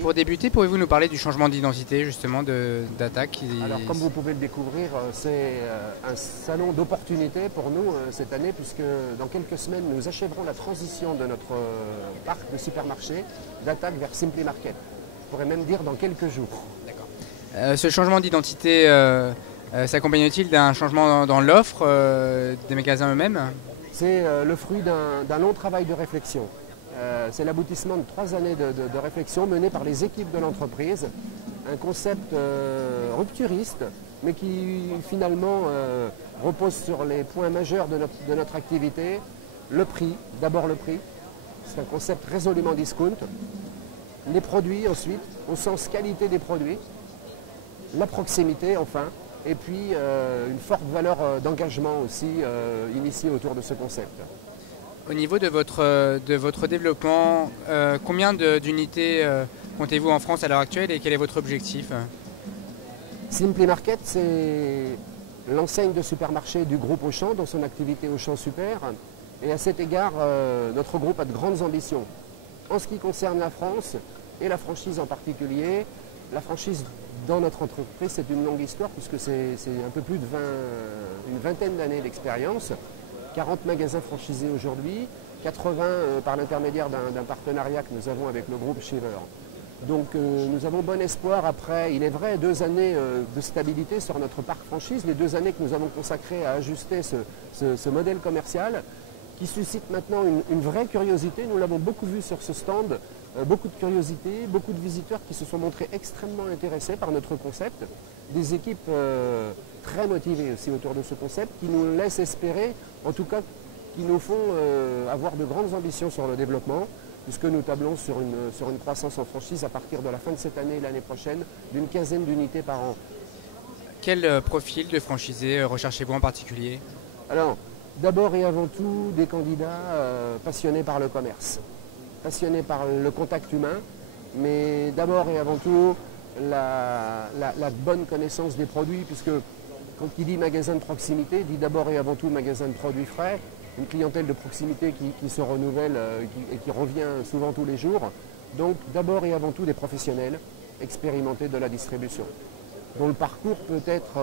Pour débuter, pouvez-vous nous parler du changement d'identité justement d'Attac Alors, comme vous pouvez le découvrir, c'est un salon d'opportunités pour nous cette année, puisque dans quelques semaines, nous achèverons la transition de notre parc de supermarchés d'Attac vers Simply Market. Je pourrais même dire dans quelques jours. Ce changement d'identité s'accompagne-t-il d'un changement dans l'offre des magasins eux-mêmes? C'est le fruit d'un long travail de réflexion. C'est l'aboutissement de 3 années de réflexion menées par les équipes de l'entreprise. Un concept rupturiste, mais qui finalement repose sur les points majeurs de notre activité. Le prix, d'abord le prix. C'est un concept résolument discount. Les produits ensuite, au sens qualité des produits. La proximité enfin. Et puis une forte valeur d'engagement aussi initiée autour de ce concept. Au niveau de votre développement, combien d'unités comptez-vous en France à l'heure actuelle et quel est votre objectif? Simply Market, c'est l'enseigne de supermarché du groupe Auchan dans son activité Auchan Super. Et à cet égard, notre groupe a de grandes ambitions. En ce qui concerne la France et la franchise en particulier, la franchise dans notre entreprise, c'est une longue histoire puisque c'est un peu plus de une vingtaine d'années d'expérience. 40 magasins franchisés aujourd'hui, 80 par l'intermédiaire d'un partenariat que nous avons avec le groupe Shiver. Donc nous avons bon espoir après, il est vrai, 2 années de stabilité sur notre parc franchise, les 2 années que nous avons consacrées à ajuster ce modèle commercial qui suscite maintenant une vraie curiosité. Nous l'avons beaucoup vu sur ce stand, beaucoup de curiosité, beaucoup de visiteurs qui se sont montrés extrêmement intéressés par notre concept, des équipes très motivées aussi autour de ce concept qui nous laissent espérer, en tout cas qui nous font avoir de grandes ambitions sur le développement, puisque nous tablons sur une croissance en franchise à partir de la fin de cette année et l'année prochaine d'une 15aine d'unités par an. Quel profil de franchisé recherchez-vous en particulier? Alors, d'abord et avant tout, des candidats passionnés par le commerce, passionnés par le contact humain, mais d'abord et avant tout, la bonne connaissance des produits, puisque quand il dit magasin de proximité, il dit d'abord et avant tout magasin de produits frais, une clientèle de proximité qui se renouvelle et qui revient souvent tous les jours. Donc d'abord et avant tout des professionnels expérimentés de la distribution, dont le parcours peut être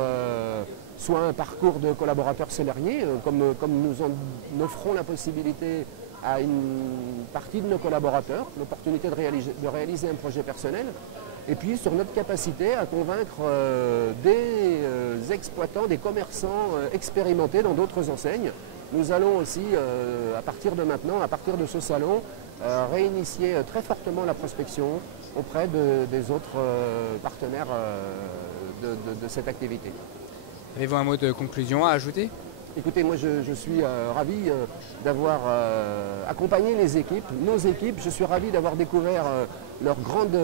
soit un parcours de collaborateurs salariés, comme nous en offrons la possibilité à une partie de nos collaborateurs, l'opportunité de réaliser un projet personnel, et puis sur notre capacité à convaincre des exploitants, des commerçants expérimentés dans d'autres enseignes. Nous allons aussi, à partir de maintenant, à partir de ce salon, réinitier très fortement la prospection auprès des autres partenaires de cette activité. Avez-vous un mot de conclusion à ajouter? Écoutez, moi je suis ravi d'avoir accompagné les équipes, nos équipes. Je suis ravi d'avoir découvert leur grande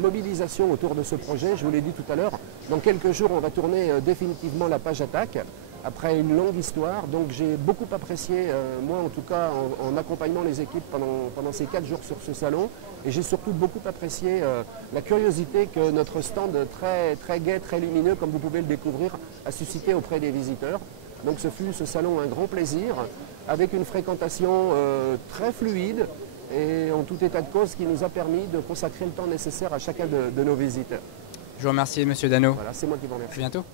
mobilisation autour de ce projet. Je vous l'ai dit tout à l'heure, dans quelques jours on va tourner définitivement la page Attac après une longue histoire. Donc j'ai beaucoup apprécié, moi en tout cas, en accompagnant les équipes pendant ces 4 jours sur ce salon. Et j'ai surtout beaucoup apprécié la curiosité que notre stand très gai, très lumineux, comme vous pouvez le découvrir, a suscité auprès des visiteurs. Donc ce fut ce salon un grand plaisir, avec une fréquentation très fluide et en tout état de cause qui nous a permis de consacrer le temps nécessaire à chacun de nos visiteurs. Je vous remercie, Monsieur Dano. Voilà, c'est moi qui vous remercie. À bientôt.